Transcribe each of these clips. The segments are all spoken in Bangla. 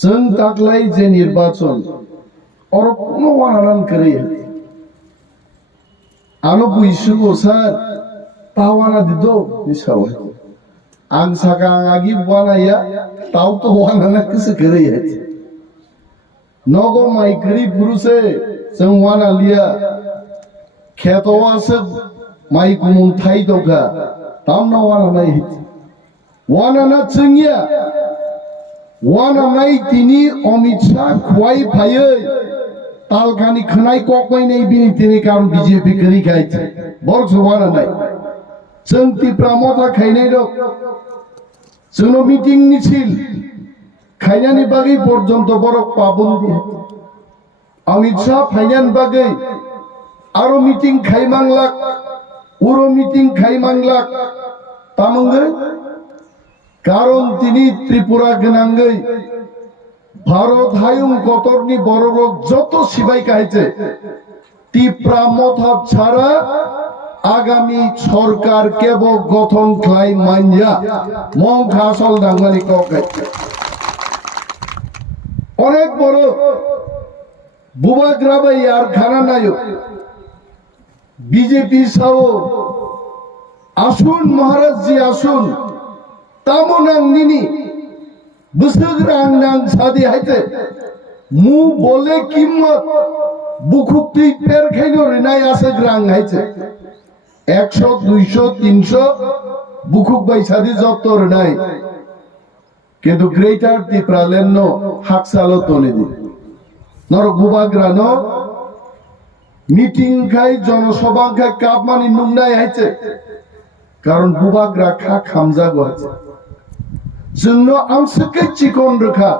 जों दाख्लै जे निर्वाचन और কোনো ওয়ানান করে আলো বুইসু বসার তাওয়ানা দিত নিসাও আং সাকা আগি বানাইয়া তাও তো ওয়ানানা কিছু করে নগো মাইকরি পুরুষে जों ওয়ানা লিয়া খেতওয়াসে মাই কুমুন থাই দকা তামনা ওয়ানানা ওয়ানানা চিংয়া ওয়ানানাই তিনি অমিত শাহ খুয়াই ভাইয়ে তালখানি খনাই ককমাই নেই বিনি তিনি কারণ বিজেপি করি খাইছে বড় ওয়ানানাই जों तिप्रा मथा खाइनाय दं जोंनो मिटिं मिছিল खाइनायनि बागै पर्यन्त बरक पाबन्दी अमित शाह फाइनान बागै आरो मिटिं खाइमांलाक उरो मिटिं खाइमांलाक तामंगै कारण তিনি ত্রিপুরা গনাঙ্গै ভারত হায়ুং কতরনি বড় রোগ যত সিবাই কাইছে তিপ্রা মথা ছাড়া আগামী সরকার কেবল গঠন খাই মাইয়া মং খাসল ডাঙ্গানি ককে অনেক বড় বুবাগ্রাবাই আর খানা নায়ক বিজেপি সাও আসুন মহারাজ জি আসুন তামনাং নিনি বুসগ্রাং নাং সাদি হাইতে মু বলে কিম্মত বুকুক্তি পের খাইনো রিনাই আছে গ্রাং হাইছে 100 200 300 বুকুক বাই সাদি যতর নাই কিন্তু গ্রেটার ত্রিপুরা লেমনো হাকসালো তলে দি নর গুবাগ্রানো মিটিং খাই জনসভা খাই কাপমানি নুংনাই হাইছে কারণ গুবাগ্রা খা খামজা গছে जोंनो आमसके चिकन रेखा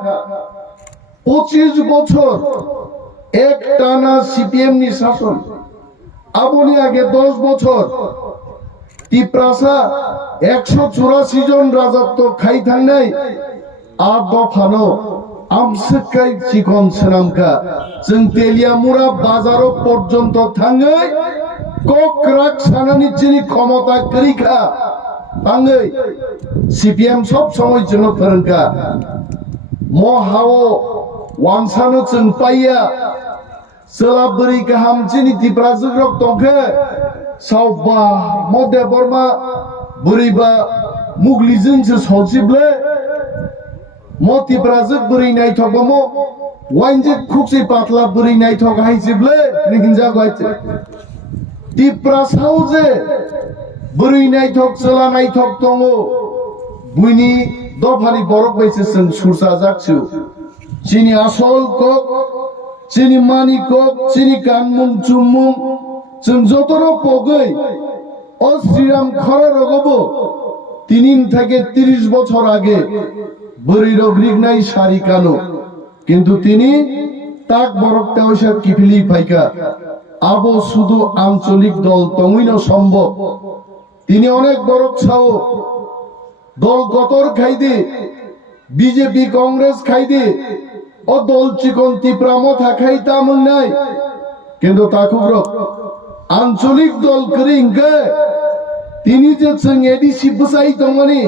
25 বছর এক টানা সিপিএম नि शासन आबोनि आगे 10 বছর ত্রিপ্রাসা 184 জন রাজত্ব খাই থাंनाय आ दफानो आमसके चिकन सेनामका जों तेलियामुरा बाजारो पर्यन्त थाङै कक्राक सानानि जिनि क्षमता करिखा तांगै सीपीएम सब समय जोंनो फोरोंखा महाव वानसानो जों पाइया सोलाबुरि गाहाम जिनि त्रिपुरा जुग्रक दंखे सावबा मध्य बर्मा बुरिबा मुगलिजोंसो सौसिब्ले म त्रिपुरा जुग बुरि नायथगमो वाइनजे खुक्सि पातला बुरि नायथग हाइसिब्ले निहिंजा गाइছে त्रिपुरा सावजे बुरै नायथक सोला नायथक दङ बुइनि दफानि बरक बैसे जों सुरसा जाकसु जिनि आसल कक जिनि मानि कक जिनि गानमुं चुमुं जों जतरो पगै अ श्रीराम खरा रगबो তিনিন থেকে 30 বছর আগে বুরি রগরিগনাই সারিকানো কিন্তু তিনি তাক বরকটা হইসা কিফিলি ফাইকা আবো শুধু আঞ্চলিক দল তমইনো সম্ভব তিনি অনেক বড় ছাও দল গতর খাইদে বিজেপি কংগ্রেস খাইদে ও দল চিকন ত্রিপুরা মথা খাইতা মন নাই কিন্তু তাকুগ্র আঞ্চলিক দল করিংকে তিনি যে जों এডিসি বসাই দমনি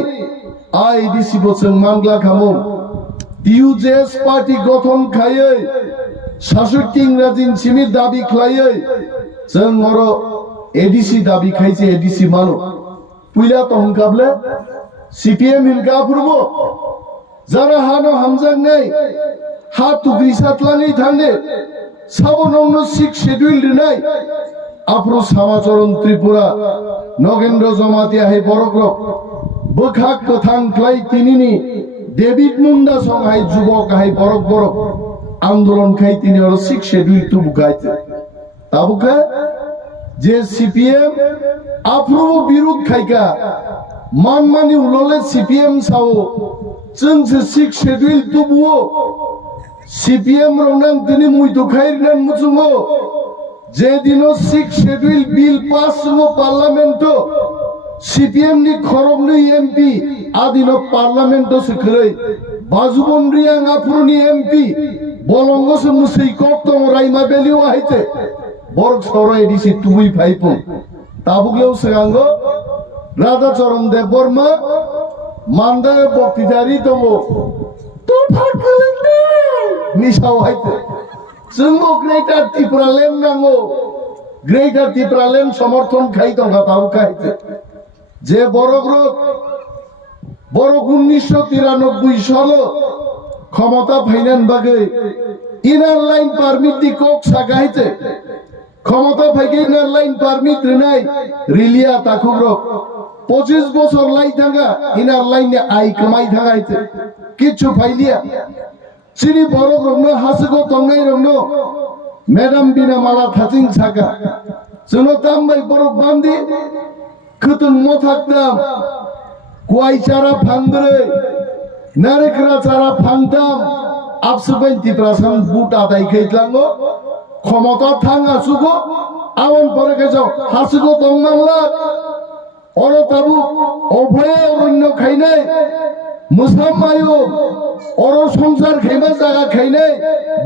আ এডিসি বসং মামলা খামো টিউজেস পার্টি গঠন খাयै শাসক ইংরাজিন সিমি দাবি খাयै जों মর एडीसी दाबी खाइছে एडीसी मानो पुइला तो हंकाबले सीपीएम हिलका फुरबो जारा हानो हामजां नै हा तुग्रि सातलाङै थांदे साबननो 6 शेड्यूल दिनाय आफ्रो समाचरण त्रिपुरा नगेन्द्र जमातिया है बरग्र बखाक कथां क्लाइ तिनिनि डेविड मुंडा संहाय जुबक हाय बरक बरक आंदोलन खाइ तिनि और 6 शेड्यूल तु बुगाइते ताबुका जे सीपीएम आफ्रो विरोध खाइका मानमानि उलले सीपीएम साव जोंसो 6 शेड्यूल तुबुओ सीपीएम रंनां दिनि मुइदो खाइरनान मुचुङो जे दिनो 6 शेड्यूल बिल पास हो पार्लियामेंटो सीपीएम नि खरबनि एमपी आदिनो पार्लियामेंटो सखरै बाजुबनरियां आफ्रोनि एमपी बलंगसो मुसै कक्तम राइमा बेलिउ हाइते बरक सरो एडीसी तुबुई फाइपो ताबुगलेव सेगांगो राधाचरण देबबर्मा मानदाय बक्तिजारि दङ तो फाकलेंदे मिसाव हायते जोंबो ग्रेटार त्रिपुरालेण्ड नांगौ ग्रेटार त्रिपुरालेण्ड समर्थन खाई दंगा ताऊ खायते जे बरक 1993 साल क्षमता फाइनान बागै इनार लाइन पारमिट दी कोक सागायते क्षमता फाइगे इनार लाइन पारमिट रिनाय रिलिया ताकुग्रक 25 বছর লাই থাকা ইনার লাইনে আই কামাই থাকাইতে কিছু ফাইলিয়া চিনি বড় রংনো হাসিগো তংনাই রংনো ম্যাডাম বিনা মালা থাচিং সাকা জনো তামবাই বড় বান্দি খুতুন ম থাকতাম কুয়াই চারা ফাংবরে নারেকরা চারা ফাংতাম আপসুবাইন তিপ্রাসাম বুট আদাই খাইতলাঙ্গো ক্ষমতা থাঙ্গা সুগো আমন পরে গেছো হাসিগো তংনাংলা और तबु अभय अरण्य खाइनाय मुसामायो और संसार खेमा जागा खाइनाय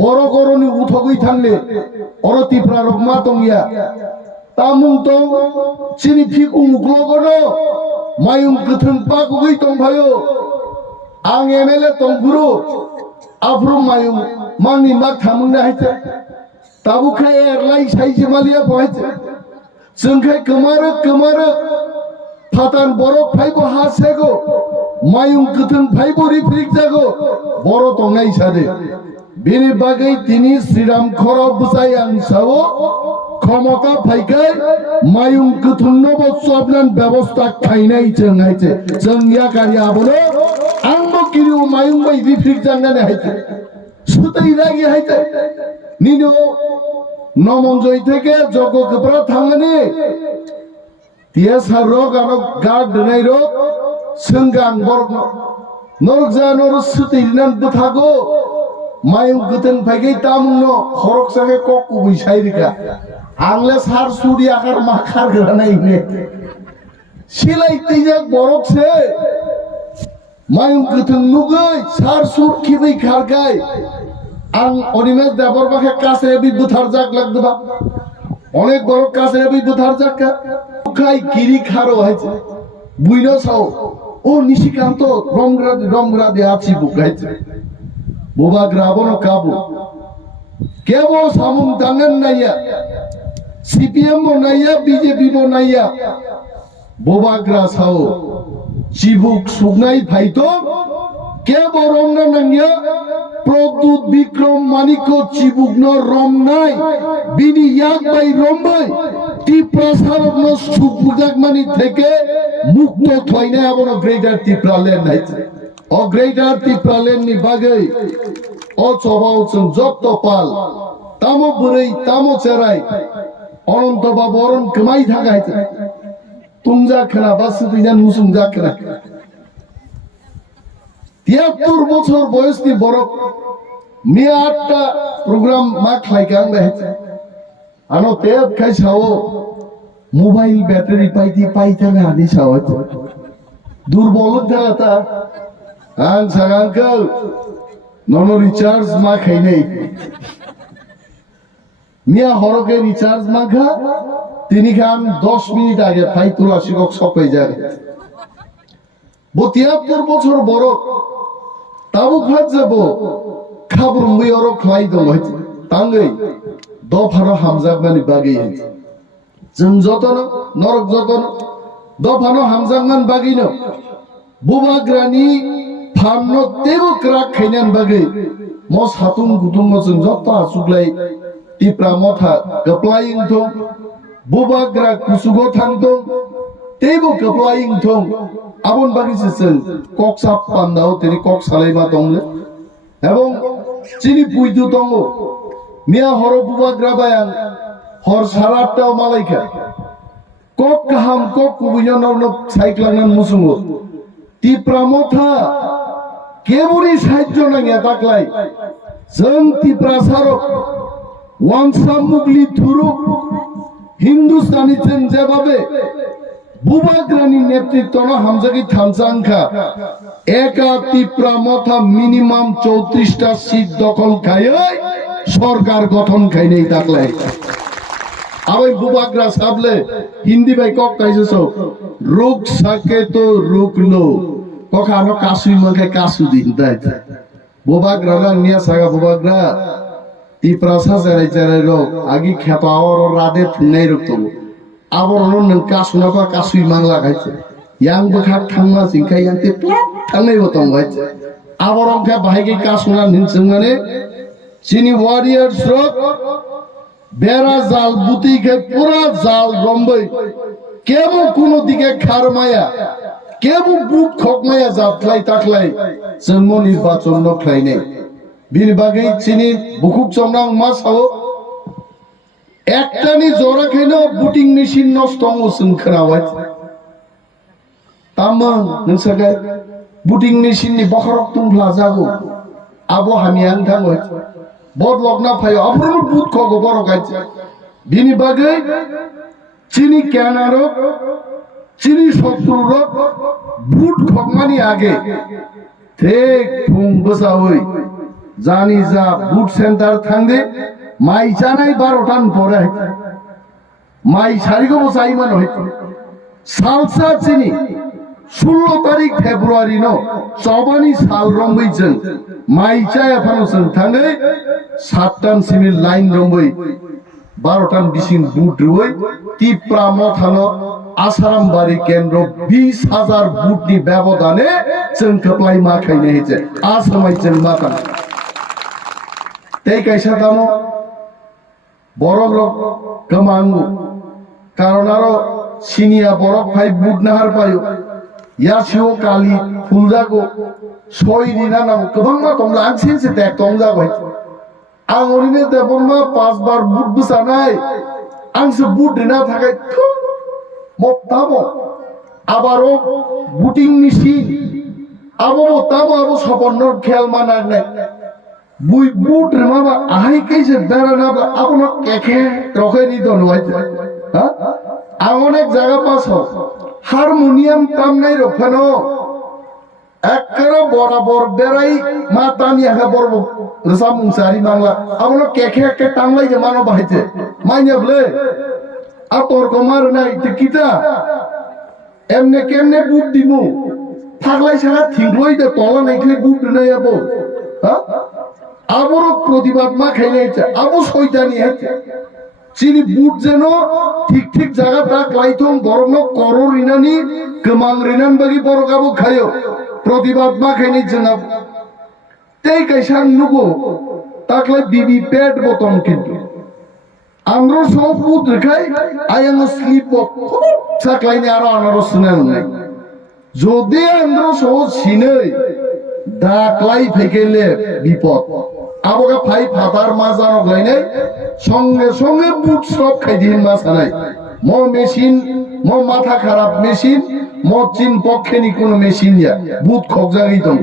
बर गरनि उथगै थांले और तिफ्रा रगमा तंगिया तामुं तं चिनि फिकु मुग्लगनो मायुं गथों पागुगै तंफायो आं एमएलए तंगुरु आफ्रु मायुं मांनि मा थामुंना हायते ताबु खाय एरलाय साइजे मालिया बहायते जोंखाय गोमारो फातान बरफ फाइबो हासेगो मायुं गथों फाइबो रिफ्रिक जागो बर तंनाय सादे बेनि बागै तिनि श्रीराम खराव बुजाय आं सावो क्षमता फाइगाय मायुं गथोंनोबो सबनान व्यवस्था खाइनाय जोंहायते जोंनिया गारि आबोनो आंबो किरिउ मायुं बाय रिफ्रिक जांनानै हायते सुतै रागि हायते निनो नमनजय থেকে जग गोब्रा थांनानै Tiasa rok ano gad denai rok senggang borok norok jano sutirinan buthago mayung guten pagi tamno khorok sake kok kubui sairika angle sar suri akar makar granai ne silai tijak borok se mayung guten nugai sar sur kibai khargai ang onimes dabor bakhe kase bi buthar jak lagdba অনেক বড় কাছে বি বুথার জাকা খাই কিরি খারো হইছে বুইনো সাও ও নিশিকান্ত রমগ্রা দে আছি বুকাইছে বোবা গ্রাবনো কাবু কেবল সামুন দাঙ্গান নাইয়া সিপিএম মো নাইয়া বিজেপি মো নাইয়া বোবা গ্রা সাও চিবুক সুগনাই ফাইতো কেবল রমনা নাঙ্গিয়া প্রদ্যুৎ বিক্রম মানিক চিবুকন রমনাই বিনি ইয়াক বাই রমবাই ত্রিপ্রাসারগ্ন সুবুজাকমানি থেকে মুক্ত থইনা আবনো গ্রেটার ত্রিপ্রালেন নাইছে ও গ্রেটার ত্রিপ্রালেন নি বাগৈ ও চবাও চং যত পাল তামো বুরৈ তামো চেরাই অনন্ত বা বরণ কমাই থাকাইছে তুমজা খনা বাস তুইজান মুসুম জাকরা 73 বছর বয়সী বড় মিয়া 8টা প্রোগ্রাম মাখ লাইকাং বেছে আনো তেব খাই ছাও মোবাইল ব্যাটারি পাইতে না আনি ছাও দুর্বল থাকা আং সাগাঙ্কল নন রিচার্জ মা খাই নাই মিয়া হরকে রিচার্জ মাখা তিনি খান 10 মিনিট আগে ফাই তোলা শিকক সকাই যায় 73 বছর বড় তাবু খাত যাব খাবরুম বইরো খাই দম হইছে তাঙ্গৈ দফানো হামজাগমানি বাগি जों যতন নরক যতন দফানো হামজাগমান বাগিনো বুবাগ্রানি ফামনো তেবো ক্রাক খাইনান বাগै म सातुं गुदुं जों जत्ता सुग्लाय टिप्रा मथा गप्लायिं दं बुबाग्रा कुसुगो थांदों तेबो गप्लायिं दं आबन बागिसे जों कक्साप पान्दाव तेनि कक सालायमा दंले এবং চিনি পুইদু দङ মিয়া হর বুবাগ্রা বায়াं हर साराटाव मालायखा কক কাহাম কক কুবিনাवनो साइक्लांनान मुसुङो टिप्रा मथा केबुरि साहाय्य नाङा दाग्लाय जों टिप्रा सारक वांसा मुगली थुरु हिंदुस्तानी जों जेबाबे बुबाग्रानि नेतृत्व हामजागि थामजांखा एका टिप्रा मथा मिनिमाम 34টা सीट दखल खायै सरकार गठन खाइनै दाग्लाय आबै बुबाग्रा साबले हिंदी बाय कक काइसो रुक सके तो रुक लो कखानो कासुइ मखे कासु दिन दाय bobagra nang niya saga bobagra ti prasa jarai jarai rok agi kheta or rade thunai rok to abor nang kasuna ba kasui mangla gaitse yang bokha thangma singkai yang te plot thangnai botong gaitse abor ongkha bahai kasuna ninchungane chini warriors rok বেড়া জাল বুতিকে পুরা জাল রম্বই কেবল কোন দিকে খারমায়া কেবল বুক খকমায়া জাতলাই তাকলাই জন্ম নির্বাচন নখলাই নেই বির বাগেই চিনি বুকুক চমরাং মাসাও একটানি জোরা খাইনো বুটিং মেশিন নষ্ট হসুন খরাওয়াই তামং নসগাই বুটিং মেশিন नि बखरक तुमफ्ला जागो आबो हामियां थांगो बहुत लगना फायो अफर बुत खगो बरो गाइছে बिनि बागै चिनी क्यानारो चिनी शत्रुरो बुट खगमानि आगे ठीक फुं बसावै जानि जा बुट सेंटर थांदे माइ जानाय 12 टान परे माइ सारिगो बसाइमान हय सालसा चिनी 16 तारिख फेब्रुआरी नो चौबानी साल रंबै जों माइचाया फानोसों थांगै 7 टान सिमिल लाइन रंबै 12 टान बिसिं बुट रुवै तिप्रा मथानो आसारामबारी केन्द्र 20,000 बुटनि व्यवधाने जों खप्लाय माखायनो हेजे आसामाय जों माखान तै कायसा दामो बरफ रक गमांगु कारण आरो सिनिया बरफ फाइ बुट नाहार पायो यासिओ काली फुलजागो सय दिना नाम गोबां मा दं लांसिन से tek दं जाबाय आं ओरैनो देबमा 5 बार बुट बुसानाय आं से बुट दिना थाखाय मप्तामो आबारो बुटिं मेसिन आबो मप्तामो आबो सपनर खेल मानागनाय बुई बुट माबा आहाय कैसे बेराना आबो न केखे रखेनि दनवाय हा आं अनेक जायगा पासो हारमोनियम तामनाय रफानो एकरो बराबर बेराय मातानि आखा बरबो रसा मुंसारि मांला आबो केखे के तामलाय जे मानो बाहायते माइनाबले आ तोरको मारनाय टिकिटा एमने केमने बुट दिमु थागलाय सारा थिंग्लय दे तला नायखले बुट दिनाय आबो हा आबोरो प्रतिबाद मा खायनायचे आबो सयतानि हेते चिनि बुट जेनो ठीक ठीक जागा ताक लाइथों बरनो करो रिनानि गोमां रिनान बागि बरगाबो खायो प्रतिबाद मा खायनाय जोंना तै कायसा नुगो ताकलाय बिबि पेट बतम किन्तु आंग्रो सब बुट रखाय आयंग स्लिप साकलायनि आरो आनारो सुनाय नंनाय जदि आंग्रो सब सिनै दाकलाय फैकेले विपद आबोगा फाइ फातार मा जानक लायनाय संगे संगे बुट सब खाइदिन मा सानाय म मेसिन म माथा खाराप मेसिन म चिन पक्षेनि कोनो मेसिन या बुट खगजागै दं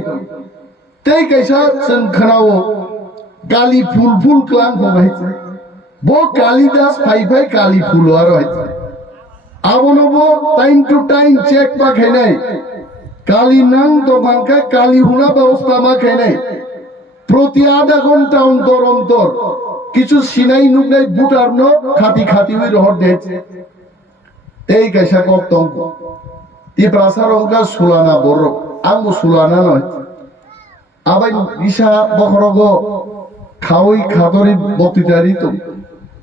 तै कैसा जों खोनावो गाली फुल फुल क्लां खगायছে बो कालिदास फाइ फाइ काली फुल आरो हायছে आबोनबो टाइम टू टाइम चेक मा खायनाय काली नां दबांका काली हुना व्यवस्था मा खायनाय प्रति आधा घंटा अंतर अंतर किछु सिनाई नुकनाय बुटार न खाती खाती हुई रहर देছে এই कैसा कक्तम ती प्रासार अंका सुलाना बरो आंबो सुलाना नय आबाय बिसा बखरगो खावै खादरि बतिदारि तो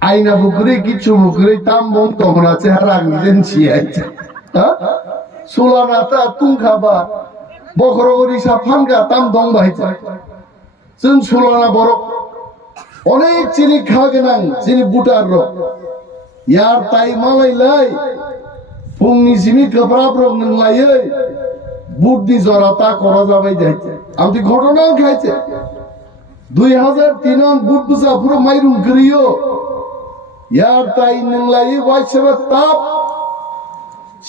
आइना बुकरि किछु बुकरि ताम बं तमना चेहरा निजेन सियाइছে हा सुलाना ता तुं खाबा बखरगो रिसा फानगा ताम दं बायছে जों सुलाना बर अनेक चिनि खागोनां चिनि बुटार र यार ताइ मालायलाय फुंनि जिमि गोब्राब रं नंलायै बुटनि जराता करा जाबाय जायছে आमति घटना खायছে 2003 बुट बुसा पुरो माइरुं गरियो यार ताइ नंलायै वाइसेबा ताप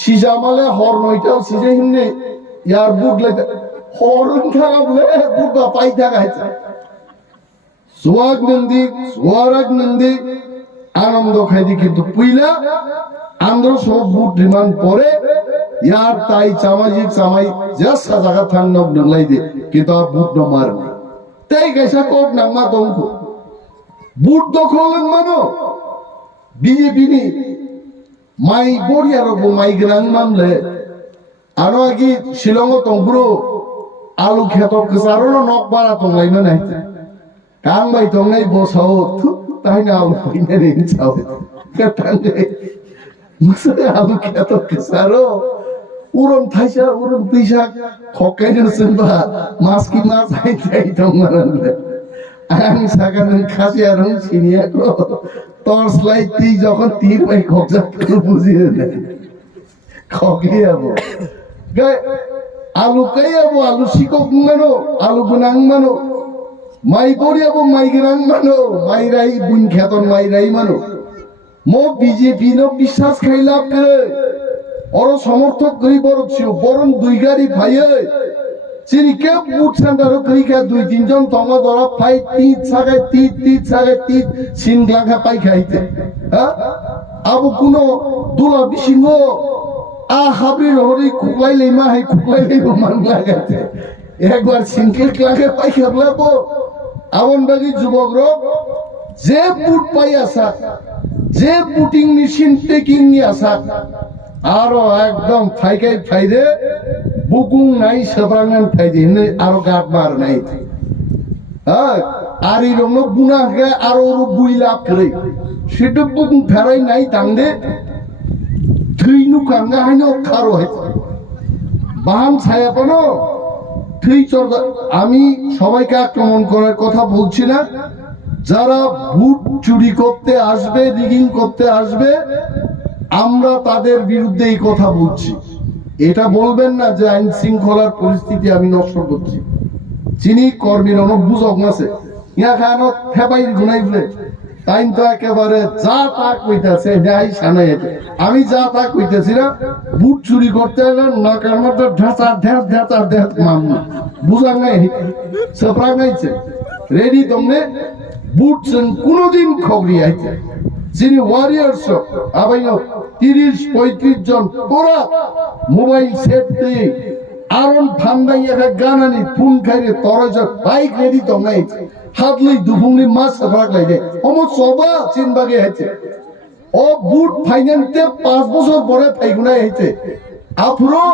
सिजामाले हर 9टाव सिजे हिन्ने यार बुट लायता हरन थागाबले बुट बा पाइथा गायছে सुवाग नंदी आनंद खाइदी किन्तु पुइला आंध्र सब बुट रिमान परे यार ताई सामाजिक सामाई जसा जागा थांनोग नंगलाय दे किन्तु बुट न मारनाय तै कैसा कोक नांमा दंखो बुट दखल मानो बीजेपी नि माइ बरिया रबो माइ ग्रां मामले आरो आगि Shillong तंब्रो alu khetok kesaro nok bara tonglai mana kang bai tonglai bosao tai na alu ini rin chao katangge masa alu khetok kesaro urang thaisa urang tisa khokai na semba maski mas hai tai tongmaran ang sagan khasi arung sinia ko torch light ti যখন তীর ভাই খোঁজা করে বুঝিয়ে দেয় খোকে যাবো আলু কাই যাবো আলু শিকক মানো আলু গুনাং মানো মাই পড়ি যাবো মাই গিরাং মানো মাইরাই বুন খেতন মাইরাই মানো মো বিজেপি নো বিশ্বাস খাই লাভ করে ওর সমর্থক করি বড় ছিল বরং দুই গাড়ি ভাইয়ে চিনি কে বুট সেন্টারও কই খা দুই তিনজন তঙ্গ ধরা ফাই তিন ছাগায় তিন সিনগ্লাখা পাই খাইতে হ্যাঁ আবু কোনো দুলা বিসিংহ আ হাবরি হরি খুকলাই লেমা হাই খুকলাই লেব মান লাগাতে একবার সিনকে ক্লাকে পাই খাবলাবো আমন বাগি যুবক যে বুট পাই আসা যে বুটিং মেশিন টেকিং নি আসা আরো একদম ফাইকাই ফাইদে বুকুং নাই সেবরাঙ্গান ফাইদে নে আরো গাট মার নাই হ্যাঁ আর এই রঙ গুনা গে আরো বুই লাভ করে সেটা বুকুং ফেরাই নাই তাঙ্গে থইনু কাঙ্গা হাইনো খারো হয় বাহান ছায়া পানো থই চর্দা আমি সবাইকে আক্রমণ করার কথা বলছি না যারা ভোট চুরি করতে আসবে রিগিং করতে আসবে আমরা তাদের বিরুদ্ধে এই কথা বলছি এটা বলবেন না যে আইন শৃঙ্খলার পরিস্থিতি আমি নষ্ট করছি চিনি কর্মীর অনেক বুঝক আছে ইয়া খানো ফেবাই গুনাই বলে তাই তো একেবারে যা তা কইতাছে যাই সানাই আমি যা তা কইতেছি না বুট চুরি করতে গেলে নাকার মধ্যে ঢাঁচা ঢেঁচ মামলা বুঝার নাই সপরা নাইছে রেডি তোমনে বুট কোনদিন খবরি আইছে যিনি ওয়ারিয়ার্স আবাই 30-35 জন তোরা মোবাইল সেট দিয়ে আরন ফান্দাই একটা গানানি ফোন খাইরে তরজ বাইক রেডি তো নাই হাতলি দুপুংনি মাছ রাখলাই দে অমো সবা চিনবাগে হইছে ও বুট ফাইনান্সে 5 বছর পরে ফাইগুনাই হইছে আফরো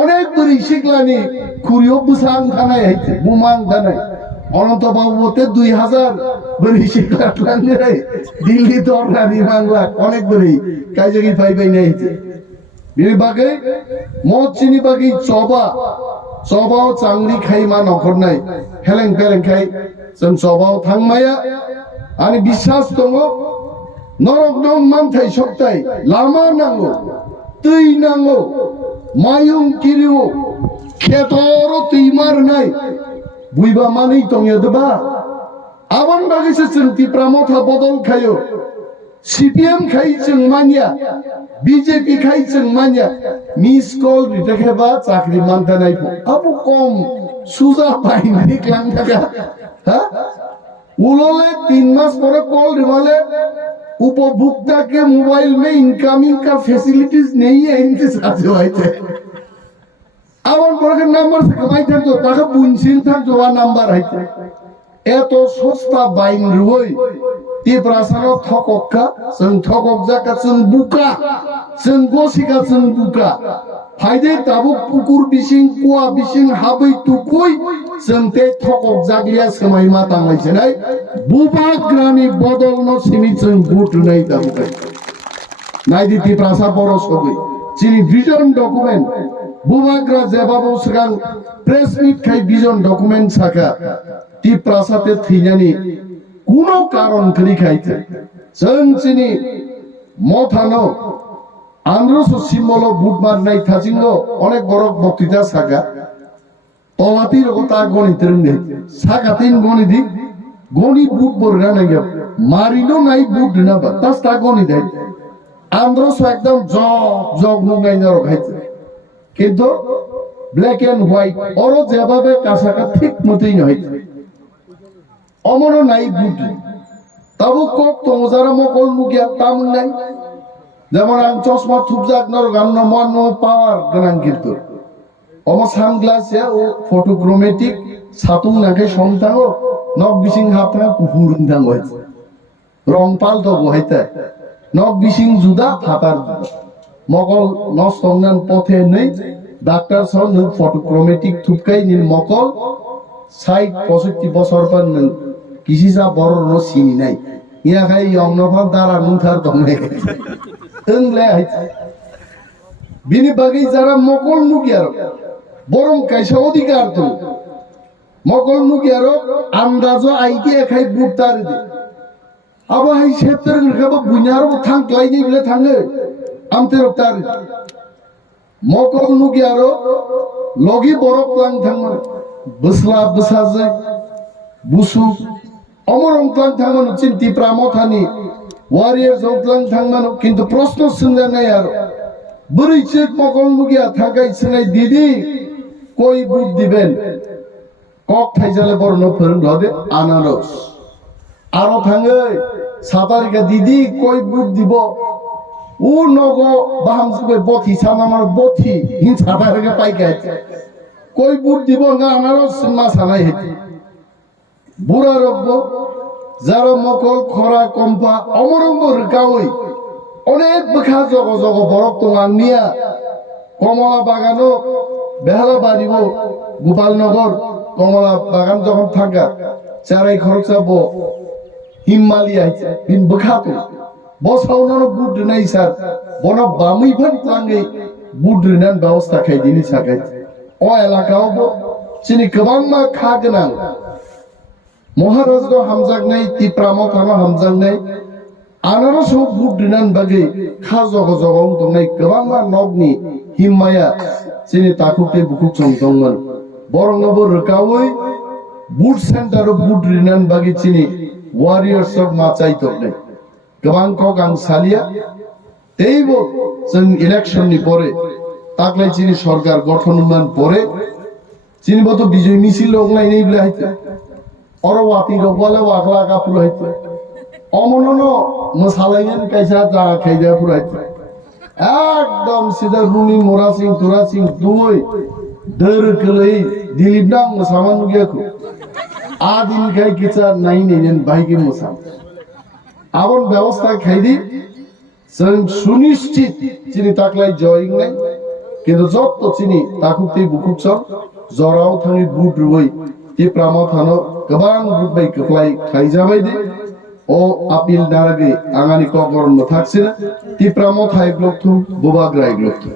অনেক দূরে শিখলানি খুরিও বুসাং থানায় হইছে বুমাং থানায় অনন্ত বাবুতে 2000 বলি শিখলান রে দিল্লি দরকারি বাংলা অনেক দূরে কাজেগি ফাইবাই নাইছে বিবাগে মদ চিনি বাগি চবাও চাংলি খাই মা নখর নাই হেলেং পেলেং খাই जों চবাও থাংমায়া আমি বিশ্বাস দङ নরক দং মানথাই সপ্তাই লামা নাঙ্গো তুই নাঙ্গো মায়ুং কিরিও খেতর তুই মার নাই বুইবা মানেই তঙে দেবা আবার বাগিছে जों তিপ্রা মথা বদল খায়ো সিপিএম খাই जों মানিয়া বিজেপি খাই जों মানিয়া মিস কল রিটেখেবা চাকরি মানতা নাই আবু কম সুজা পাইনি ক্লাং থাকা হ্যাঁ उलोले 3 मास पर कॉल रिवाले उपभोक्ता के मोबाइल में इनकमिंग का फैसिलिटीज नहीं है इनके साथ जो है আমার পরে নাম্বার কমাই থাকতো টাকা বুনছিন থাকতো ওয়া নাম্বার হইছে এত সস্তা বাইন রই তি প্রাসানো থককা जों থকক জাকা जों বুকা जों গসিকা जों বুকা ফাইদে তাবু পুকুর বিসিং কুয়া বিসিং হাবৈ তুকুই जों তে থকক জাগলিয়া সময় মা তাংলাইছে নাই বুবাগ্রানি বদল ন সিমি जों বুট নাই তাবু নাই দিতি প্রাসা বড় সবই চিনি ভিজন ডকুমেন্ট বুবাগ্রা যেবাবো সগান প্রেস মিট খাই ভিজন ডকুমেন্ট সাকা তি প্রাসাতে থিনানি কোনো কারণ করি খাইতে जों চিনি মথানো আন্দ্রস সিম্বল বুটমার নাই থাজিঙ্গ অনেক বড় বক্তৃতা সাকা তলাতির কথা গণিতের নেই সাকা 3 গণিত গণিত বুট বড়রা নাই মারিনো নাই বুট না বা তাস্তা গণিত দেয় আন্দ্রস একদম জগ নগাই না রাখাইছে কিন্তু ব্ল্যাক এন্ড হোয়াইট অর যেভাবে কাছাকা ঠিক মতই নয় অমর নাই বুট তাবু কক তো যারা মকল মুগিয়া তাম নাই যেমন আং চশমা থুপজাক নর গান্ন মন পাওয়ার গানাং কিন্তু অম সানগ্লাস ও ফটোক্রোমেটিক সাতুং নাকে সংথাও নক বিসিং হাতনা কুফুরুন দাং হইছে রং পাল তো বহাইতে নক বিসিং জুদা ফাতার মকল নস্তংনান পথে নেই ডাক্তার সহ নু ফটোক্রোমেটিক থুপকাই নিন মকল 60-65 বছর পর নু কিসি যা বড় ন চিনি নাই ইয়া খাই অংনফান তারা মুখার দমে ওংলে বিনি বাকি যারা মকল নুগিয়ার বরং কাইসা অধিকার তো মকল নুগিয়ার আন্দাজ আইডিয়া খাই বুটার দে আবার এই ক্ষেত্রে খাবো বুঝার থাকলাই দিলে থাঙ্গে আমতে রক্তার মকল নুগিয়ার লগি বরফ লাং থাঙ্গ বসলা বসাজে বুসু অমরং প্লাং থাঙ্গানো চিন্তি প্রামথানি ওয়ারিয়ার জংপ্লাং থাঙ্গানো কিন্তু প্রশ্ন শুনলে নাই আর বরিছে মকল নুগিয়া থাকাই সিনাই দিদি কই বুট দিবেন কক থাইজালে বড় নফরন রদে আনারস আরো থাঙ্গে সাতারিকা দিদি কই বুট দিব ও নগ বাহামসুকে বথি সামামার বথি হিন সাতারিকা পাইকা কই বুট দিব না আনারস মা সানাই হেতি বুড়া রব্ব যারা মকল খরা কম্পা অমরঙ্গ রেকাওই অনেক বেখা জগ জগ বরফ তোমার নিয়া কমলা বাগানো বেহালা বাড়িব গোপালনগর কমলা বাগান যখন থাকা চারাই খরচ যাবো হিমালয় বিন বেখাতো বসাউন বুট নাই স্যার বন বামুই ফান প্লাঙ্গে বুট রিনান ব্যবস্থা খাই দিনি সাকাই ও এলাকাও চিনি গোबां मा खा गोनां महाराज हामजाक नहीं तिप्रामो थाना हामजाक नहीं आनारस बुट दिनान बागे खा जग जगाव दंनाय गोबां मा नगनि हिमाया चिनि ताकुते बुकुक संगदंमोन बरंगबो रकावै बुट सेन्टर बुट दिनान बागे चिनि वारियर्स अफ माचाइ दंनाय गोबां कक आं सालिया तेइबो जों इलेक्शन नि परे ताकलाय चिनि सरकार गठन मान परे चिनि बतो बिजय मिছিল लगनाय नै बिलाइते अरवाती रगवाले वाखला का पुराइते अमननो मसालायन कैसा जा खाइजा पुराइते एकदम सीधा रुनी मोरा सिंह तुरा सिंह दुई दर कलै दिलीप नाम मसामान नुगियाखौ आदिन खाइ किचा नाइ नैनेन बाइके मसा आबन व्यवस्था खाइदि जों सुनिश्चित चिनि ताकलाय जयिं नाइ किन्तु जत्त चिनि ताकुते बुकुकसब जराव थाङि बुट रुबै ती प्रामा थानो गोबां बुट बाय गोख्लाय खाइजाबाय दे ओ आपिल दारागै आंगानि कगरन मथाक्सिना ती प्रामा थाइ ब्लक थु बुबाग्राय ब्लक थु